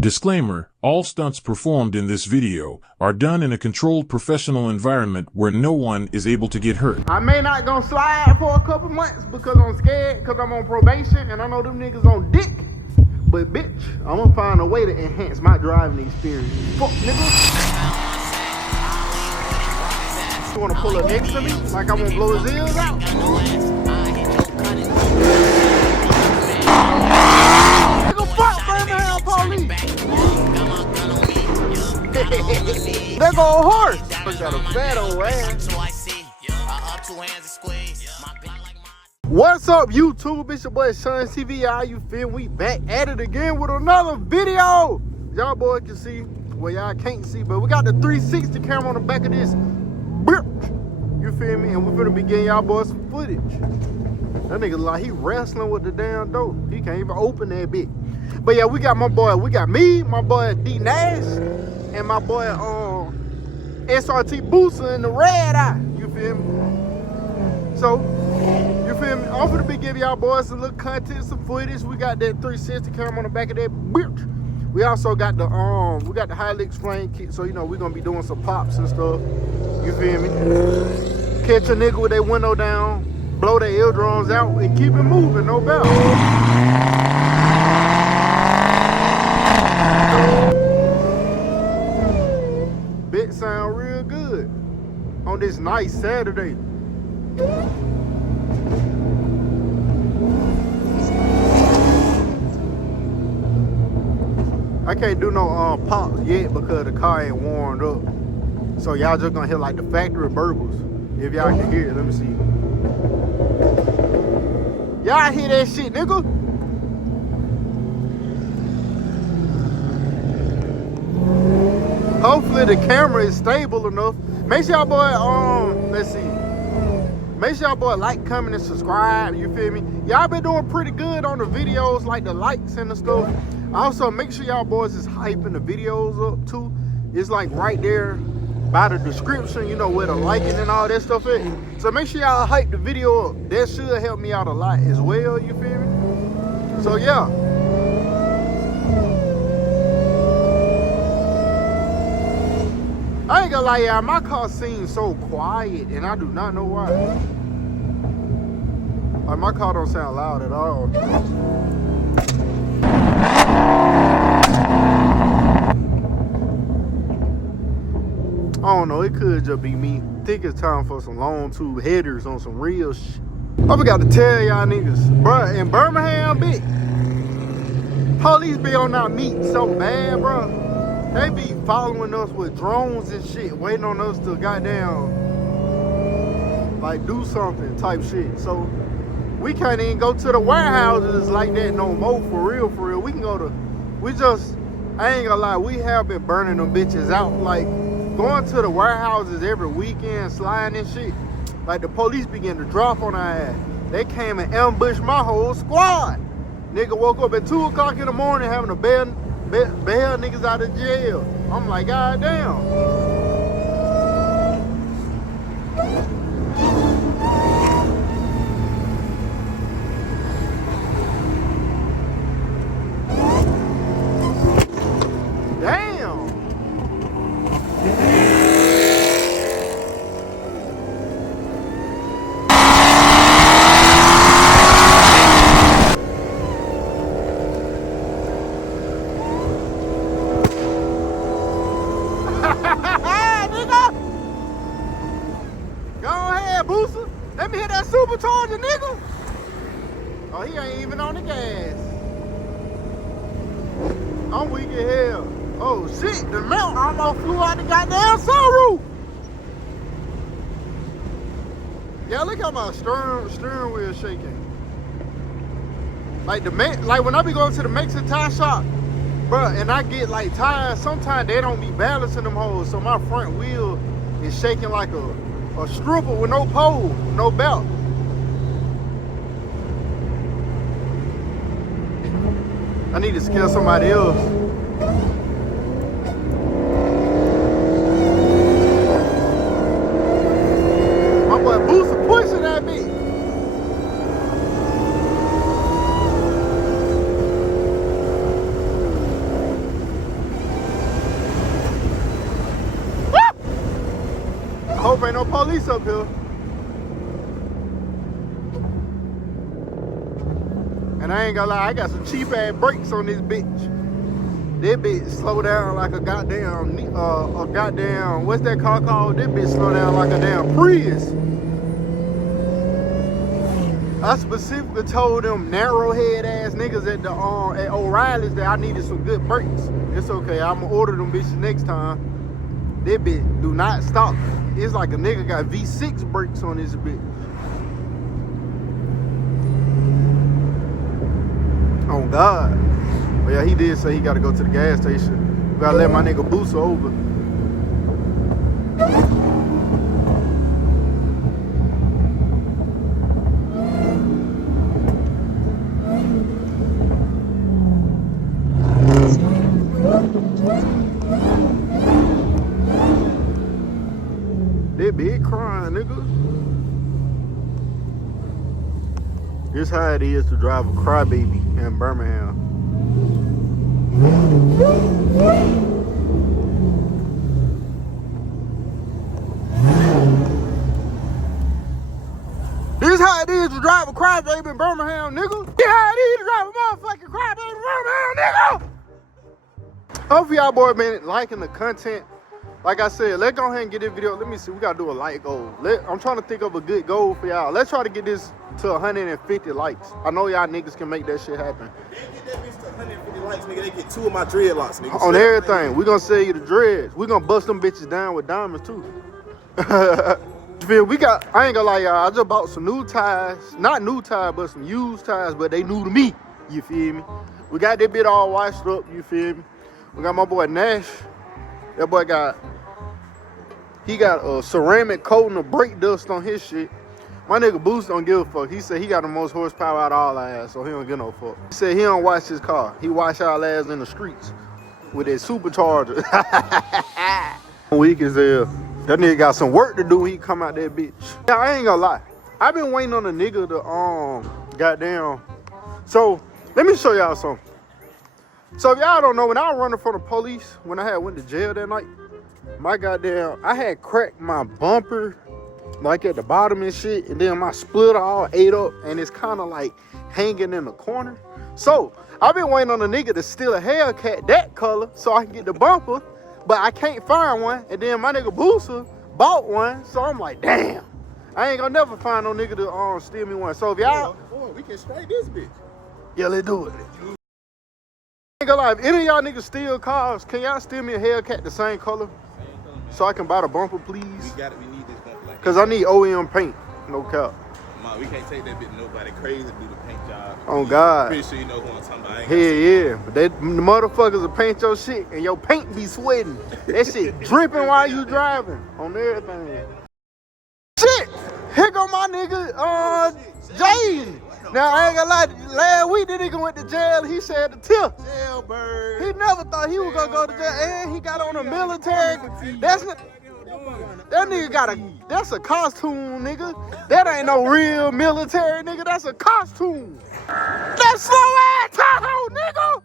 Disclaimer, all stunts performed in this video are done in a controlled professional environment where no one is able to get hurt. I may not gonna slide for a couple months because I'm scared, because I'm on probation and I know them niggas on dick. But bitch, I'm gonna find a way to enhance my driving experience. Fuck nigga. You wanna pull up next to me like I'm gonna blow his ears out? Nigga, fuck Birmingham police. There go a horse. I got a fat old ass. What's up, YouTube? It's your boy Sean TV. How you feel? We back at it again with another video. Y'all boys can see, well, y'all can't see, but we got the 360 camera on the back of this. You feel me? And we're gonna be getting y'all boys some footage. That nigga like he wrestling with the damn door. He can't even open that bitch. But yeah, we got my boy, me, my boy D Nash, and my boy SRT Booster in the red eye. You feel me? So, you feel me? I'm gonna be giving y'all boys some little content, some footage. We got that 360 camera on the back of that bitch. We also got the Hellcat flame kit, so you know we're gonna be doing some pops and stuff. You feel me? Catch a nigga with their window down, blow their eardrums out, and keep it moving, no doubt. Bit sound real good on this nice Saturday. I can't do no pops yet because the car ain't warmed up. So y'all just gonna hear like the factory burbles. If y'all can hear it, let me see. Y'all hear that shit, nigga? Hopefully the camera is stable enough. Make sure y'all boy, let's see. Make sure y'all boy like, comment, and subscribe, you feel me? Y'all been doing pretty good on the videos, like the likes and the stuff. Also, make sure y'all boys is hyping the videos up too. It's like right there by the description, you know, where the liking and all that stuff is. So make sure y'all hype the video up. That should help me out a lot as well, you feel me? So yeah. I ain't gonna lie, y'all, my car seems so quiet and I do not know why. Like, my car don't sound loud at all. I don't know, it could just be me. I think it's time for some long tube headers on some real shit. I forgot to tell y'all niggas, bruh, in Birmingham, bitch, police be on our meat so bad, bruh. They be following us with drones and shit, waiting on us to goddamn, like, do something type shit. So, we can't even go to the warehouses like that no more, for real, for real. We can go to, I ain't gonna lie, we have been burning them bitches out, like, going to the warehouses every weekend, sliding and shit. Like, the police began to drop on our ass. They came and ambushed my whole squad. Nigga woke up at 2 o'clock in the morning having to bail niggas out of jail. I'm like, God damn. Booster, let me hit that supercharger, nigga. Oh, he ain't even on the gas. I'm weak as hell. Oh shit, the mount almost flew out the goddamn sunroof. Yeah, look how my steering wheel shaking. Like when I be going to the Mexican tire shop, bruh, and I get like tires, sometimes they don't be balancing them hoes, so my front wheel is shaking like a stripper with no pole, no belt. I need to scare somebody else. My boy Booster pushing at me. hope ain't no police up here. And I ain't gonna lie, I got some cheap ass brakes on this bitch. This bitch slow down like a goddamn, what's that car called? This bitch slow down like a damn Prius. I specifically told them narrowhead ass niggas at the at O'Reilly's that I needed some good brakes. It's okay, I'ma order them bitches next time. This bitch do not stop. It's like a nigga got V6 brakes on this bitch. Oh God. But yeah, he did say he gotta go to the gas station. We gotta let my nigga boost over. They big crying, nigga. This how it is to drive a crybaby in Birmingham. This how it is to drive a crybaby in Birmingham, nigga. This how it is to drive a motherfucking crybaby in Birmingham, nigga. Hopefully y'all boys been liking the content. Like I said, let's go ahead and get this video. Let me see, we gotta do a like goal. I'm trying to think of a good goal for y'all. Let's try to get this to 150 likes. I know y'all niggas can make that shit happen. They get that bitch to 150 likes, nigga. They get 2 of my dreadlocks, nigga. On everything. We gonna sell you the dreads. We gonna bust them bitches down with diamonds too. We got, I ain't gonna lie y'all, I just bought some new tires. Not new tires, but some used tires, but they new to me. You feel me? We got that bit all washed up, you feel me? We got my boy Nash. That boy got a ceramic coating of brake dust on his shit. My nigga Boost don't give a fuck. He said he got the most horsepower out of all our ass, so he don't give no fuck. He said he don't wash his car. He wash our ass in the streets with that supercharger. Weak as hell. That nigga got some work to do when he come out that bitch. Yeah, I ain't gonna lie. I've been waiting on a nigga to goddamn. So let me show y'all something. So if y'all don't know, when I was running from the police, when I had went to jail that night, my goddamn, I had cracked my bumper like at the bottom and shit, and then my splitter all ate up, and it's kind of like hanging in the corner. So I've been waiting on a nigga to steal a Hellcat that color so I can get the bumper, but I can't find one. And then my nigga Booster bought one, so I'm like, damn, I ain't gonna never find no nigga to steal me one. So if y'all, we can strike this bitch. Yeah, let's do it. I ain't gonna lie, if any of y'all niggas steal cars, can y'all steal me a Hellcat the same color? So I can buy the bumper, please? We need this bumper like Cause I need OEM paint, no cap. Man, we can't take that bitch nobody crazy to do the paint job. Oh God. Pretty sure you know who I'm talking about. Hell yeah, but the motherfuckers will paint your shit and your paint be sweating. That shit dripping while you driving on everything. Shit, here go my nigga, Jay. Now I ain't gonna lie, last week the nigga went to jail, he said the tip. Jailbird. He never thought he was gonna go to jail, and he got on a military. That nigga that's a costume, nigga. That ain't no real military, nigga. That's a costume. That slow ass Tahoe, nigga.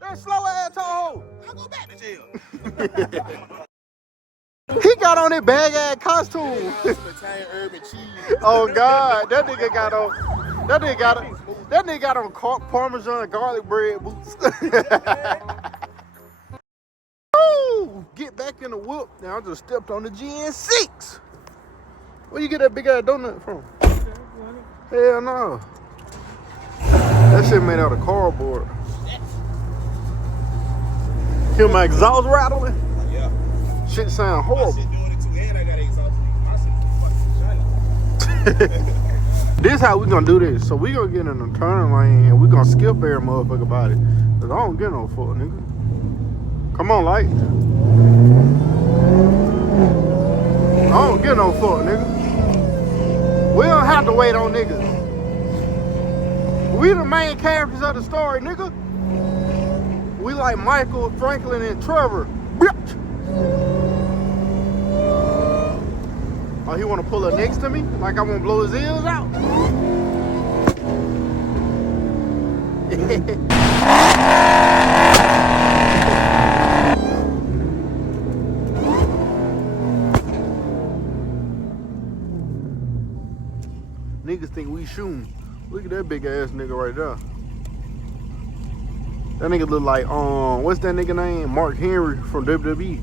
That slow ass Tahoe. I'll go back to jail. He got on that bag ass costume. Urban cheese. Oh God, that nigga got on Parmesan garlic bread boots. Ooh, get back in the whoop. Now I just stepped on the GN6. Where you get that big ass donut from? Hell no. That shit made out of cardboard. Hear my exhaust rattling? Yeah. Shit sound horrible. My shit doing it too, and I got exhaust. My shit fucking shiny. This how we gonna do this. So we gonna get in the turning lane and we gonna skip every motherfucker about it. Cause I don't get no fuck, nigga. Come on, light. I don't get no fuck, nigga. We don't have to wait on niggas. We the main characters of the story, nigga. We like Michael, Franklin, and Trevor. Bitch. Oh, he wanna pull up next to me? Like I wanna blow his ears out? he shooting. Look at that big ass nigga right there. That nigga look like, what's that nigga name? Mark Henry from WWE.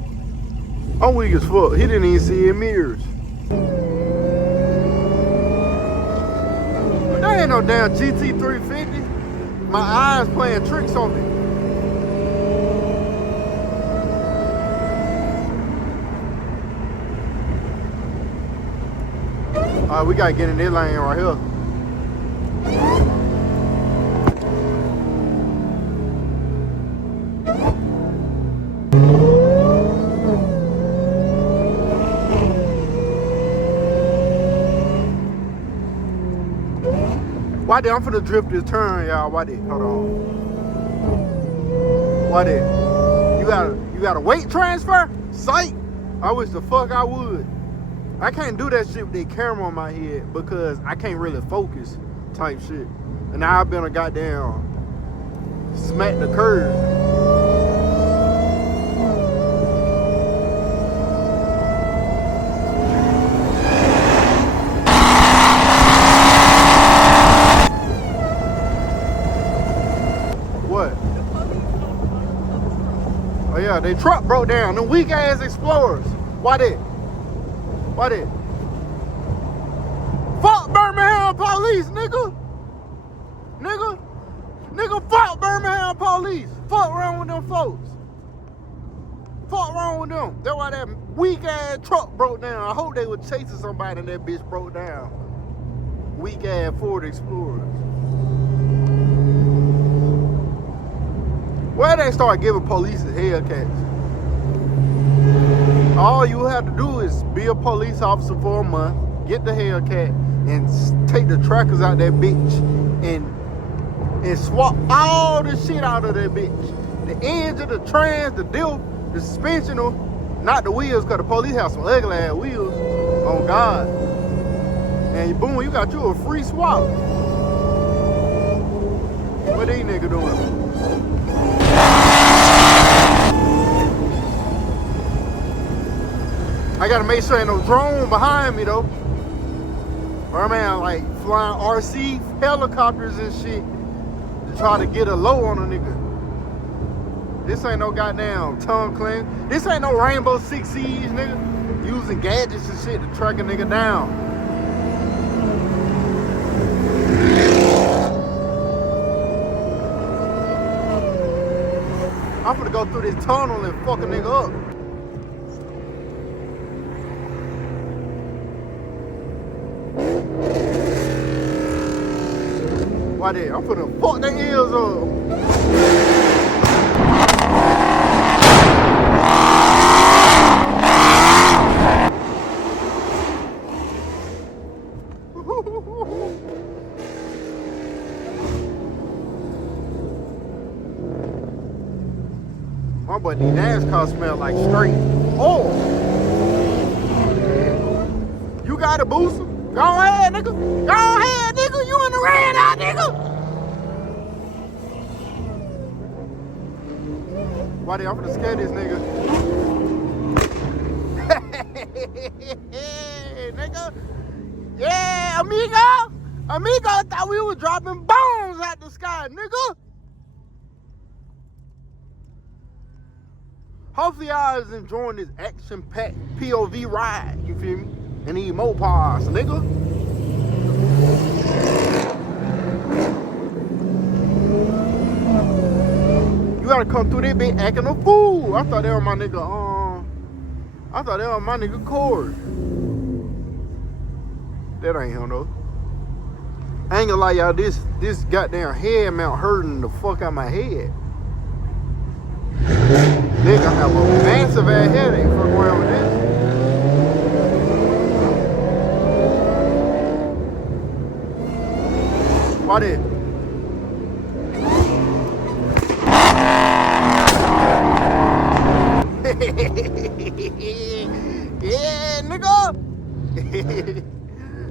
I'm weak as fuck. He didn't even see in mirrors. But that ain't no damn GT350. My eyes playing tricks on me. All right, we gotta get in this lane right here. Why did I'm finna drift this turn, y'all? Why did? Hold on. Why did? You got a weight transfer? Psych! I wish the fuck I would. I can't do that shit with the camera on my head because I can't really focus type shit. And now I've been a goddamn smack the curb. What? Oh yeah, they truck broke down. Them weak ass Explorers. Why that? Why that? Fuck Birmingham police, nigga. Nigga, fuck Birmingham police. Fuck wrong with them folks. Fuck wrong with them. That's why that weak ass truck broke down. I hope they were chasing somebody and that bitch broke down. Weak ass Ford Explorers. Where they start giving police Hellcats? All you have to do is be a police officer for a month, get the Hellcat, and take the trackers out that bitch, and swap all the shit out of that bitch. The engine, the trans, the diff, the suspension, not the wheels, because the police have some ugly ass wheels. On God. And boom, you got you a free swap. What these niggas doing? I gotta make sure ain't no drone behind me though. Or man, like flying RC helicopters and shit to try to get a low on a nigga. This ain't no goddamn tongue clean. This ain't no Rainbow Six Siege, nigga. Using gadgets and shit to track a nigga down. I'm finna go through this tunnel and fuck a nigga up. Why that? I'm finna fuck their ears up. My boy, these NASCAR smell like straight. Oh! You got a booster? Go ahead, nigga. Go ahead, nigga. You in the red eye, nigga. Why they offer to scare this nigga? Hey, nigga. Yeah, amigo. Amigo thought we were dropping bombs out the sky, nigga. Hopefully y'all is enjoying this action-packed POV ride, you feel me? And these Mopars, nigga. You gotta come through this bitch acting a fool. I thought they were my nigga, I thought they were my nigga Corey. That ain't him though. I ain't gonna lie y'all, this goddamn head mount hurting the fuck out my head. Nigga have a massive ass headache fuck around with this. Why did? Yeah, nigga.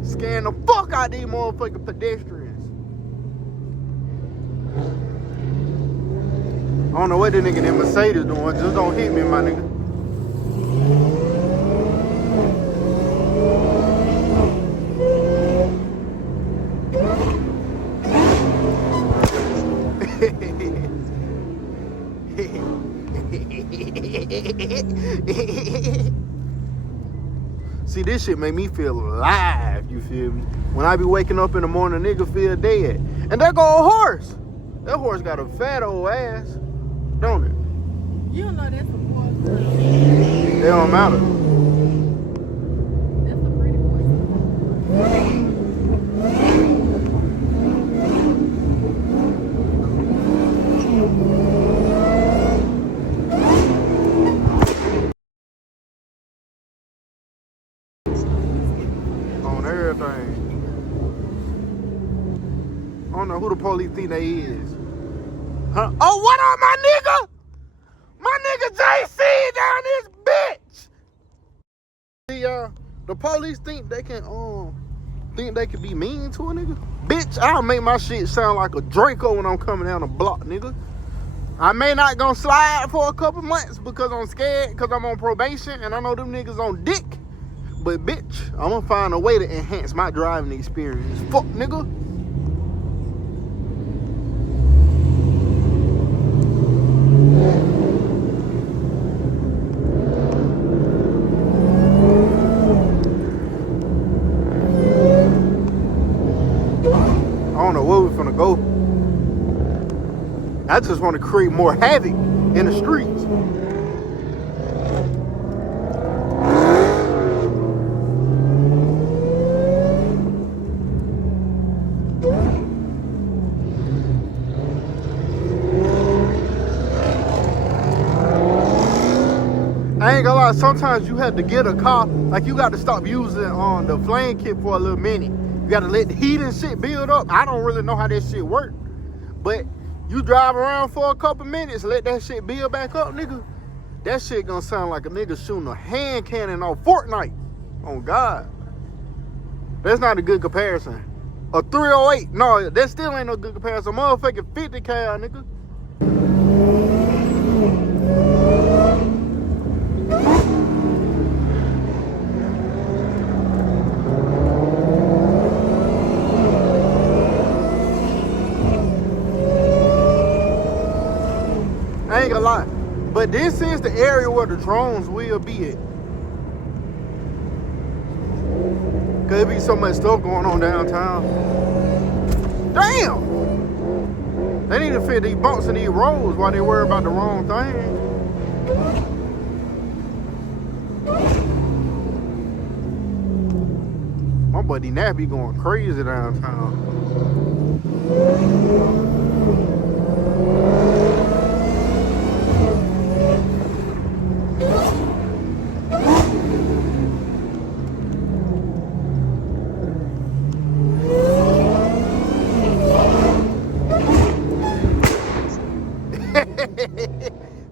Scaring the fuck out these motherfucking pedestrians. I don't know what this nigga in Mercedes doing. Just don't hit me, my nigga. See, this shit make me feel alive, you feel me? When I be waking up in the morning, nigga feel dead. And there go a horse. That horse got a fat old ass, don't it? You don't know that's a horse. It don't matter. That's a pretty horse. On everything. I don't know who the police think they is. Huh? Oh, what up, my nigga? My nigga JC down this bitch. The police think they can be mean to a nigga. Bitch, I'll make my shit sound like a Draco when I'm coming down the block, nigga. I may not gonna slide for a couple months because I'm scared, because I'm on probation and I know them niggas on dick. But bitch, I'm gonna find a way to enhance my driving experience. Fuck, nigga. I don't know where we're finna go. I just want to create more havoc in the streets. I ain't gonna lie, sometimes you have to get a car, like you got to stop using the flame kit for a little minute. You got to let the heat and shit build up. I don't really know how that shit work, but you drive around for a couple minutes, let that shit build back up, nigga. That shit gonna sound like a nigga shooting a hand cannon on Fortnite. Oh God. That's not a good comparison. A 308, no, that still ain't no good comparison. Motherfucking 50 cal, nigga. I ain't gonna lie, but this is the area where the drones will be at. Cause there be so much stuff going on downtown. Damn! They need to fit these bumps in these roads while they worry about the wrong thing. My buddy Nappy going crazy downtown.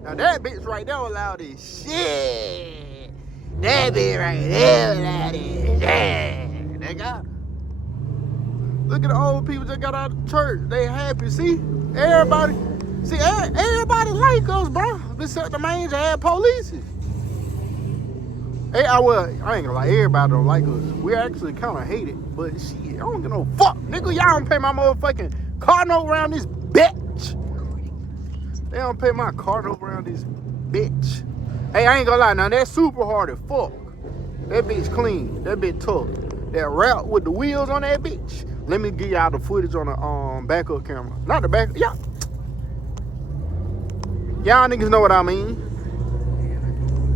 Now that bitch right there was loud as shit. That bitch right there was loud as shit. Nigga. Look at the old people that got out of church. They happy. See? Everybody like us, bro. Except the mains had police. Hey, I ain't gonna lie, everybody don't like us. We actually kind of hate it. But shit, I don't give no fuck. Nigga, y'all don't pay my motherfucking car note around this bitch. They don't pay my car note around this bitch. Hey, I ain't gonna lie, now that's super hard as fuck. That bitch clean. That bitch tough. That route with the wheels on that bitch. Let me give y'all the footage on the backup camera. Not the back, yeah. Y'all niggas know what I mean.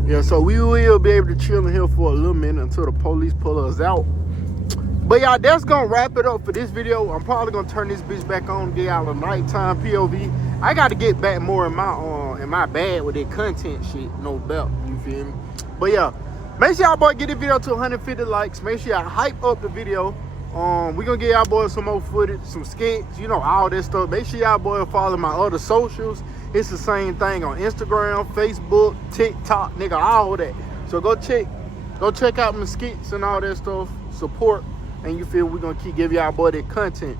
Yeah, so we will be able to chill in here for a little minute until the police pull us out. But y'all, that's gonna wrap it up for this video. I'm probably gonna turn this bitch back on, get y'all a nighttime POV. I gotta get back more in my bag with that content shit, no doubt. You feel me? But yeah, make sure y'all boy get this video to 150 likes. Make sure y'all hype up the video. We gonna get y'all boys some more footage, some skits, you know, all that stuff. Make sure y'all boys follow my other socials. It's the same thing on Instagram, Facebook, TikTok, nigga, all that. So go check out my skits and all that stuff. Support, and you feel we gonna keep giving y'all boy that content.